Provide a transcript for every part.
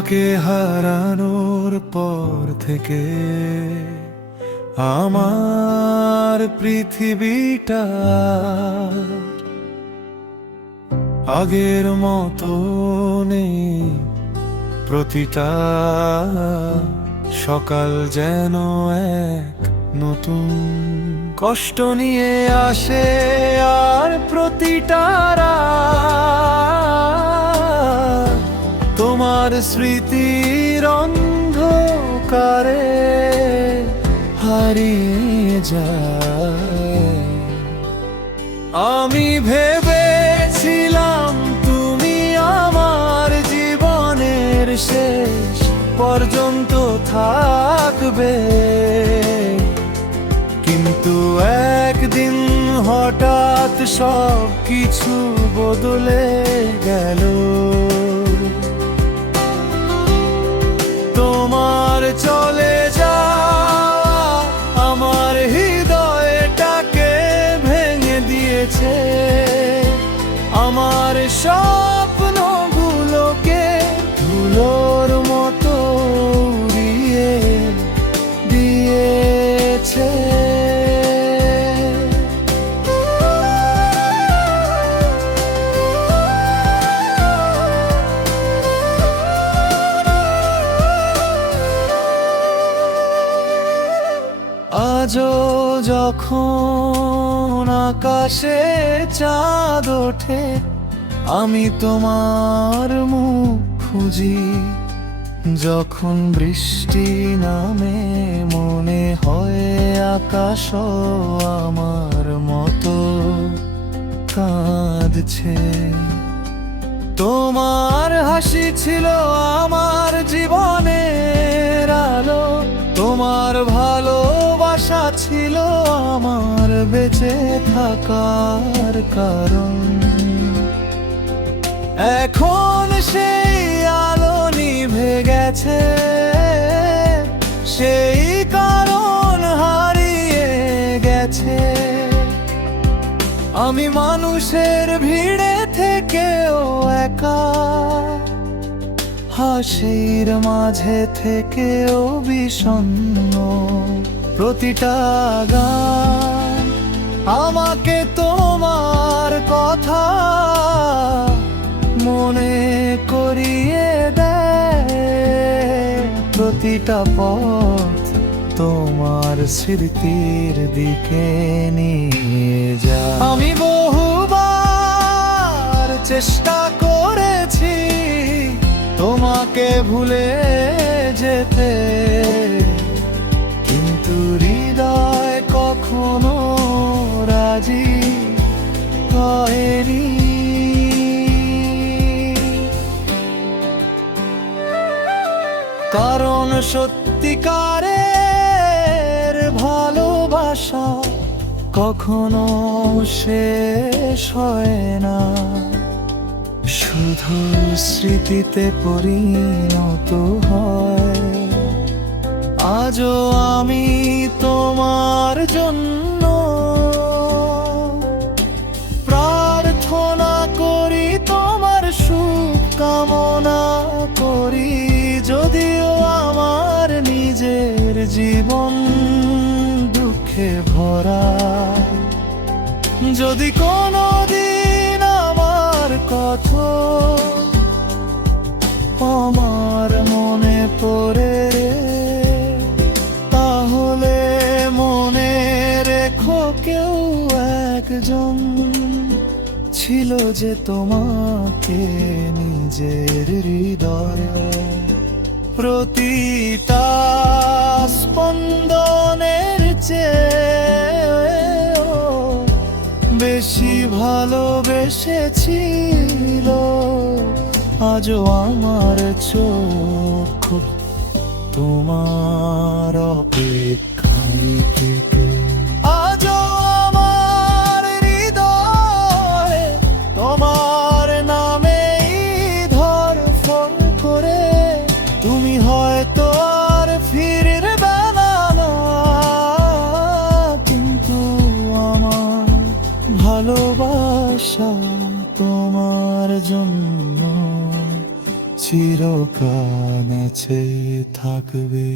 তোমাকে হারানোর পর থেকে আমার পৃথিবীটা আগের মতো নেই। প্রতিটা সকাল যেন এক নতুন কষ্ট নিয়ে আসে, আর প্রতিটা রাত তোমার স্মৃতির অন্ধকারে হারিয়ে যায়। আমি ভেবেছিলাম তুমি আমার জীবনের শেষ পর্যন্ত থাকবে, কিন্তু একদিন হঠাৎ সব কিছু বদলে গেল। তোমার চলে যাওয়া আমার হৃদয়টাকে ভেঙে দিয়েছে, আমার স্বপ্নগুলোকে ধুলোর মতো উড়িয়ে দিয়েছে। আজও যখন আকাশে চাঁদ ওঠে, আমি তোমার মুখ খুঁজি। যখন বৃষ্টি নামে মনে হয় আকাশও আমার মতো কাঁদছে। তোমার হাসি ছিল আমার জীবনের আলো, তোমার ভালোবাসা ছিল আমার বেঁচে থাকার কারণ। এখন সেই আলো নিভে গেছে, সেই কারণ হারিয়ে গেছে। আমি মানুষের ভিড়ে থেকেও একা, হাসির মাঝে থেকেও বিষণ্ণ। প্রতিটা গান আমাকে তোমার কথা মনে করিয়ে দেয়। প্রতিটা পথ তোমার স্মৃতির দিকে নিয়ে যায়। আমি বহুবার চেষ্টা করেছি তোমাকে ভুলে যেতে, কিন্তু হৃদয় কখনো রাজি হয়নি। কারণ সত্যিকারের ভালোবাসা কখনো শেষ হয় না, শুধু স্মৃতিতে পরিণত হয়। আজও আমি তোমার জন্য প্রার্থনা করি, তোমার সুখ কামনা করি। যদিও আমার নিজের জীবন দুঃখে ভরা, যদি কোনোদিন আমার কথা আমার মনে পড়ে, তাহলে মনে রেখো কেউ একজন ছিল যে তোমাকে নিজের হৃদয়ে প্রতিটা স্পন্দনের চেয়েও বেশি ভালোবেসেছিল। আজও আমার চোখ তোমার অপেক্ষায় থেকে, আজও আমার হৃদয় তোমার নামেই ধড়ফড় করে। তুমি হয়তো আর ফিরবে না, কিন্তু আমার ভালোবাসা তোমার জন্য চিরপ্রাণে থাকবে।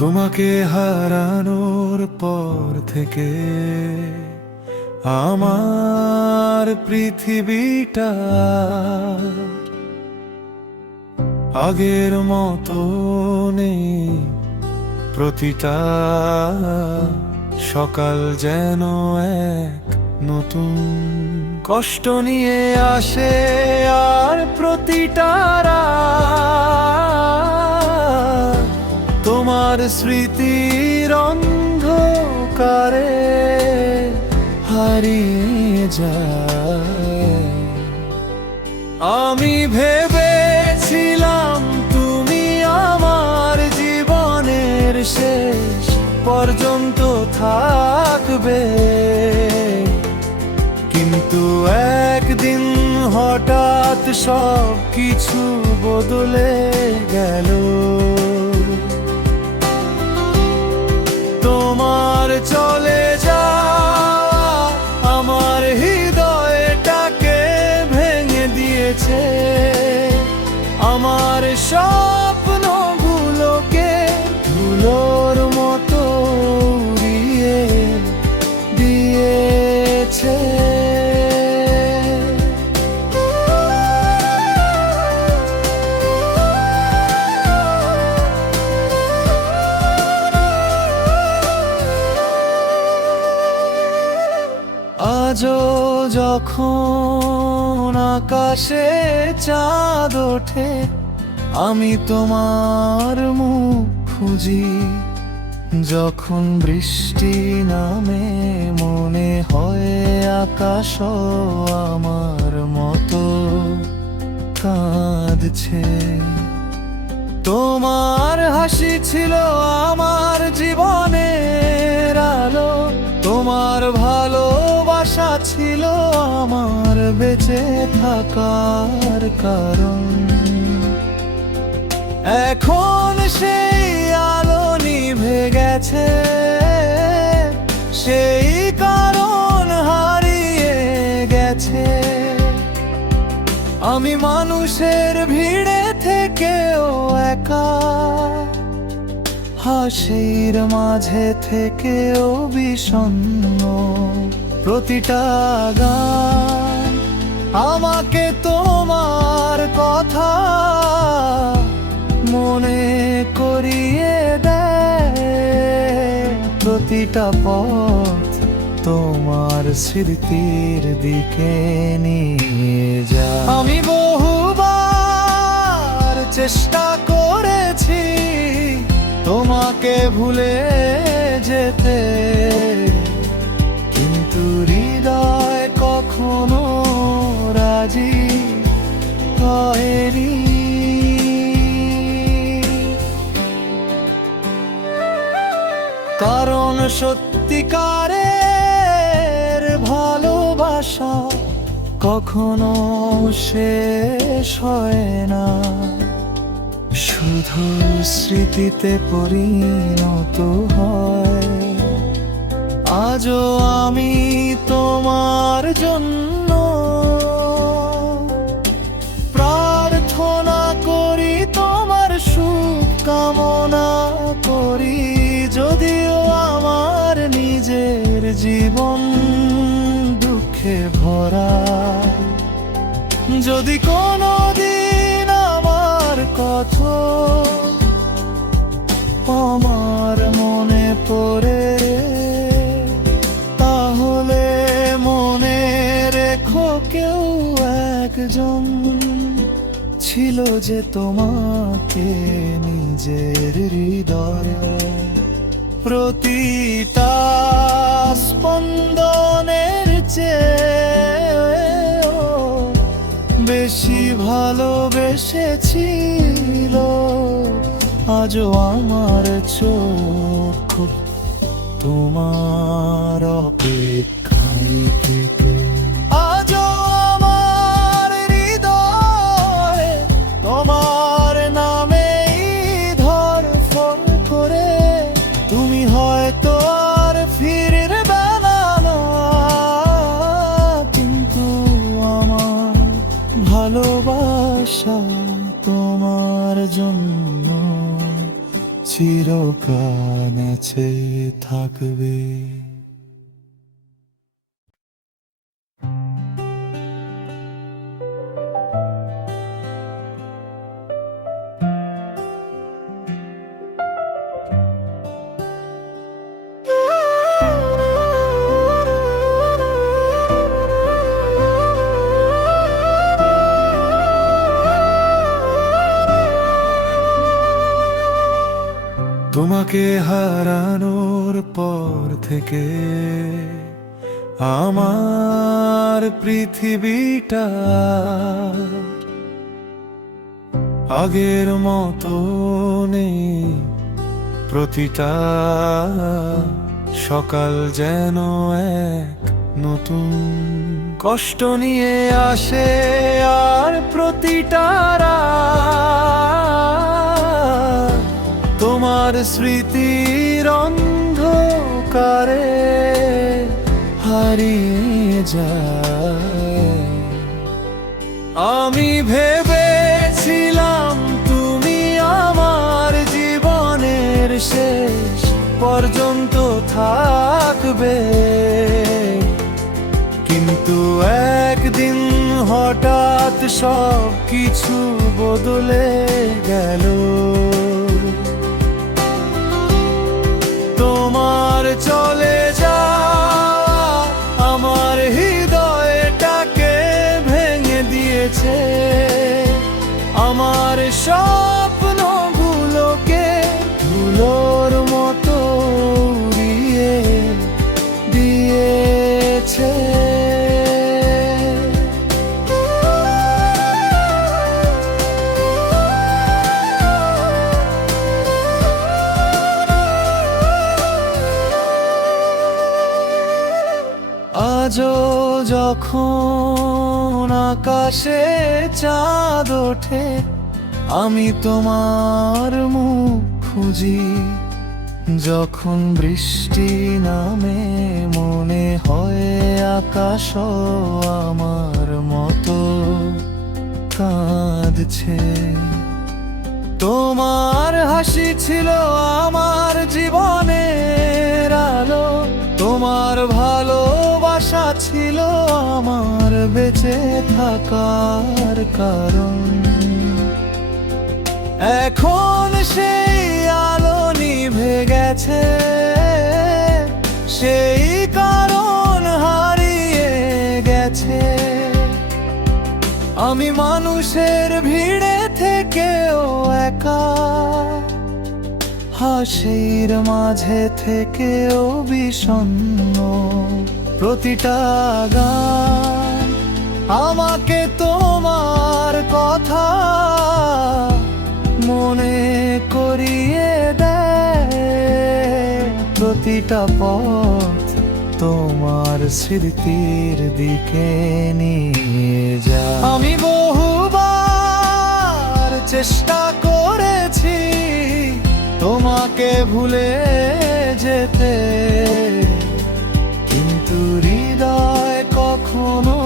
তোমাকে হারানোর পর থেকে আমার পৃথিবীটা আগের মতো নেই। প্রতিটা সকাল যেন এক নতুন কষ্ট নিয়ে আসে, আর প্রতিটা রাত তোমার স্মৃতির অন্ধকারে হারিয়ে যায়। আমি ভেবেছিলাম তুমি আমার জীবনের শেষ পর্যন্ত থাকবে, কিন্তু একদিন হঠাৎ সব কিছু বদলে গেল। তোমার চলে যাওয়া আমার হৃদয়টাকে ভেঙে দিয়েছে, আমার স্বপ্নগুলোকে ধুলোর মতো উড়িয়ে দিয়েছে। আজও যখন আকাশে চাঁদ ওঠে, আমি তোমার মুখ খুঁজি। যখন বৃষ্টি নামে মনে হয় আকাশও আমার মতো কাঁদছে। তোমার হাসি ছিল আমার জীবনের আলো, তোমার ভালোবাসা ছিল আমার বেঁচে থাকার কারণ। এখন সেই আলো নিভে গেছে, সেই কারণ হারিয়ে গেছে। আমি মানুষের ভিড়ে থেকেও একা, হাসির মাঝে থেকেও বিষণ্ণ। প্রতিটা গান আমাকে তোমার কথা মনে করিয়ে দেয়। প্রতিটা পথ তোমার স্মৃতির দিকে নিয়ে যায়। আমি বহুবার চেষ্টা করেছি তোমাকে ভুলে যেতে, কিন্তু হৃদয় কখনো রাজি হয়নি। কারণ সত্যিকারের ভালোবাসা কখনো শেষ হয় না, শুধু স্মৃতিতে পরিণত হয়। আজও আমি তোমার জন্য প্রার্থনা করি, তোমার সুখ কামনা করি। যদিও আমার নিজের জীবন দুঃখে ভরা, যদি কোনোদিন আমার কথা আমার মনে পড়ে, তাহলে মনে রেখো কেউ একজন ছিল যে তোমাকে নিজের হৃদয়ে প্রতিটা স্পন্দনের চেয়েও বেশি ভালোবেসেছিল। আজও আমার চোখ তোমার অপেক্ষায় থেকে। আজও আমার হৃদয় তোমার নামেই ধড়ফড় করে। তুমি হয়তো আর ফিরবে না, কিন্তু আমার ভালোবাসা তোমার জন্য চিরকাল বেঁচে থাকবে। তোমাকে হারানোর পর থেকে আমার পৃথিবীটা আগের মতো নেই। প্রতিটা সকাল যেন এক নতুন কষ্ট নিয়ে আসে, আর প্রতিটা রাত তোমার স্মৃতির অন্ধকারে হারিয়ে যায়। আমি ভেবেছিলাম তুমি আমার জীবনের শেষ পর্যন্ত থাকবে, কিন্তু একদিন হঠাৎ সব কিছু বদলে গেল। তোমার চলে যাওয়া আমার হৃদয়টাকে ভেঙে দিয়েছে, আমার স্বপ্নগুলোকে ধুলোর মতো উড়িয়ে দিয়েছে। আজও যখন আকাশে চাঁদ ওঠে, আমি তোমার মুখ খুঁজি। যখন বৃষ্টি নামে মনে হয় আকাশও আমার মতো কাঁদছে। তোমার হাসি ছিল আমার জীবনের আলো, তোমার ভালোবাসা ছিল আমার বেঁচে থাকার কারণ। এখন সেই আলো নিভে গেছে, সেই কারণ হারিয়ে গেছে। আমি মানুষের ভিড়ে থেকেও একা, হাসির মাঝে থেকেও বিষণ্ণ। প্রতিটা গান আমাকে তোমার কথা মনে করিয়ে দেয়। প্রতিটা পথ তোমার স্মৃতির দিকে নিয়ে যায়। আমি বহুবার চেষ্টা করেছি তোমাকে ভুলে যেতে, কিন্তু হৃদয় কখনো